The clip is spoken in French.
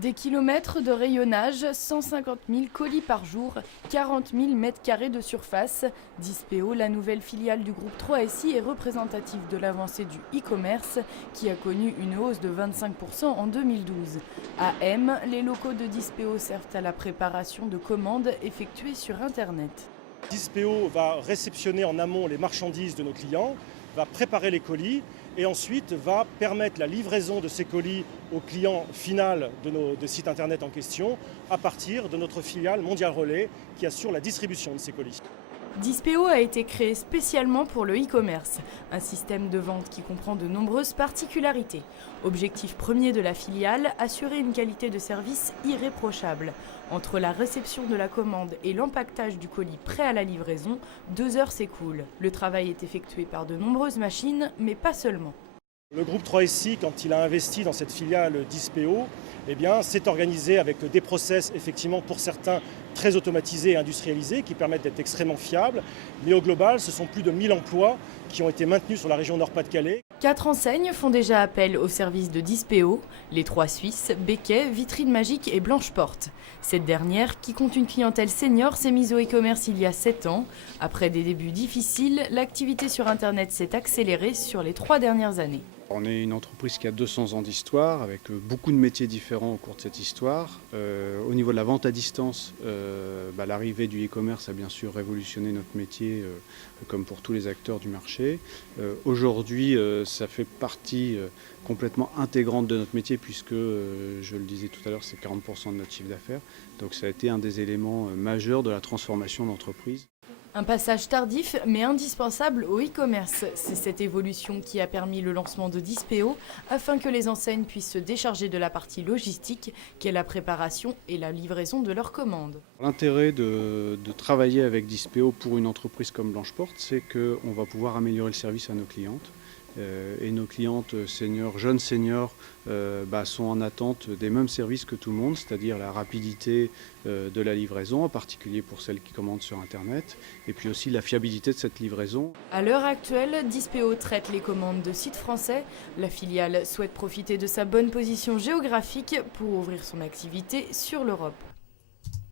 Des kilomètres de rayonnage, 150 000 colis par jour, 40 000 mètres carrés de surface. Dispeo, la nouvelle filiale du groupe 3SI, est représentative de l'avancée du e-commerce qui a connu une hausse de 25% en 2012. À M, les locaux de Dispeo servent à la préparation de commandes effectuées sur Internet. Dispeo va réceptionner en amont les marchandises de nos clients, va préparer les colis et ensuite va permettre la livraison de ces colis au client final de sites internet en question à partir de notre filiale Mondial Relais qui assure la distribution de ces colis. Dispeo a été créé spécialement pour le e-commerce, un système de vente qui comprend de nombreuses particularités. Objectif premier de la filiale, assurer une qualité de service irréprochable. Entre la réception de la commande et l'empaquetage du colis prêt à la livraison, 2 heures s'écoulent. Le travail est effectué par de nombreuses machines, mais pas seulement. Le groupe 3SI, quand il a investi dans cette filiale Dispeo, s'est organisé avec des process effectivement pour certains très automatisés et industrialisés qui permettent d'être extrêmement fiables. Mais au global, ce sont plus de 1000 emplois qui ont été maintenus sur la région Nord-Pas-de-Calais. 4 enseignes font déjà appel au service de Dispeo, les 3 Suisses, Becquet, Vitrine Magique et Blanche Porte. Cette dernière, qui compte une clientèle senior, s'est mise au e-commerce il y a 7 ans. Après des débuts difficiles, l'activité sur Internet s'est accélérée sur les 3 dernières années. On est une entreprise qui a 200 ans d'histoire, avec beaucoup de métiers différents au cours de cette histoire. Au niveau de la vente à distance, l'arrivée du e-commerce a bien sûr révolutionné notre métier, comme pour tous les acteurs du marché. Aujourd'hui, ça fait partie complètement intégrante de notre métier, puisque, je le disais tout à l'heure, c'est 40% de notre chiffre d'affaires. Donc ça a été un des éléments majeurs de la transformation de l'entreprise. Un passage tardif mais indispensable au e-commerce. C'est cette évolution qui a permis le lancement de Dispeo afin que les enseignes puissent se décharger de la partie logistique qu'est la préparation et la livraison de leurs commandes. L'intérêt de travailler avec Dispeo pour une entreprise comme Blanche Porte, c'est qu'on va pouvoir améliorer le service à nos clientes. Et nos clientes seniors, jeunes seniors sont en attente des mêmes services que tout le monde, c'est-à-dire la rapidité de la livraison, en particulier pour celles qui commandent sur Internet, et puis aussi la fiabilité de cette livraison. À l'heure actuelle, Dispeo traite les commandes de sites français. La filiale souhaite profiter de sa bonne position géographique pour ouvrir son activité sur l'Europe.